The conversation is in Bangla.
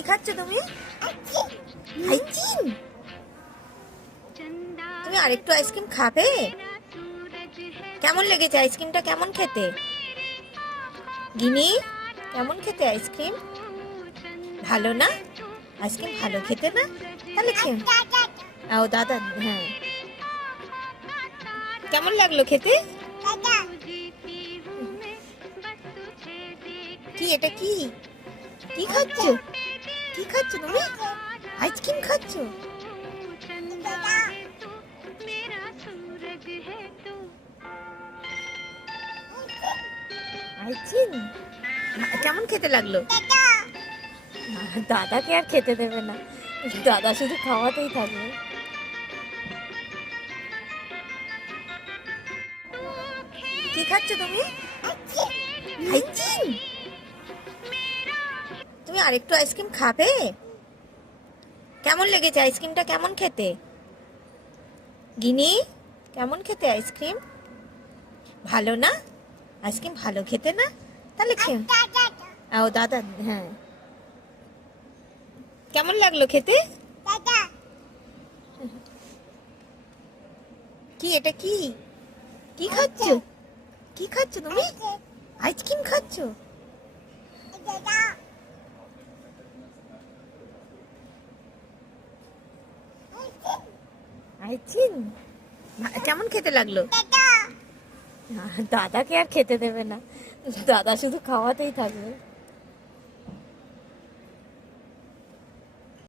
কি খাচ্ছ তুমি? আইসক্রিম। তুমি আরেকটু আইসক্রিম খাবে? কেমন লেগেছে আইসক্রিমটা? কেমন খেতে? গিনি, কেমন খেতে আইসক্রিম? ভালো না? আইসক্রিম ভালো খেতে না? তাহলে খেয়ে ও দাদা, হ্যাঁ। কেমন লাগলো খেতে? কি এটা? কি কি খাচ্ছ? কি খাচ্ছ তুমি? আইসক্রিম খাচ্ছ? আইসক্রিম কেমন খেতে লাগলো? দাদাকে আর খেতে দেবে না, দাদা শুধু খাওয়াতেই থাকবে। কি খাচ্ছ তুমি? আইসক্রিম। তুমি আরেকটু আইসক্রিম খাবে? কেমন লেগেছে আইসক্রিমটা? কেমন খেতে? গিনি, কেমন খেতে আইসক্রিম? ভালো না? আইসক্রিম ভালো খেতে না? তাহলে খেয়ে ও দাদা, হ্যাঁ। কেমন লাগলো খেতে? কি এটা? কি কি খাচ্ছ? কি খাচ্ছ তুমি? আইসক্রিম খাচ্ছ? আইসক্রিম কেমন খেতে লাগলো? দাদাকে আর খেতে দেবে না, দাদা শুধু খাওয়াতেই থাকবে।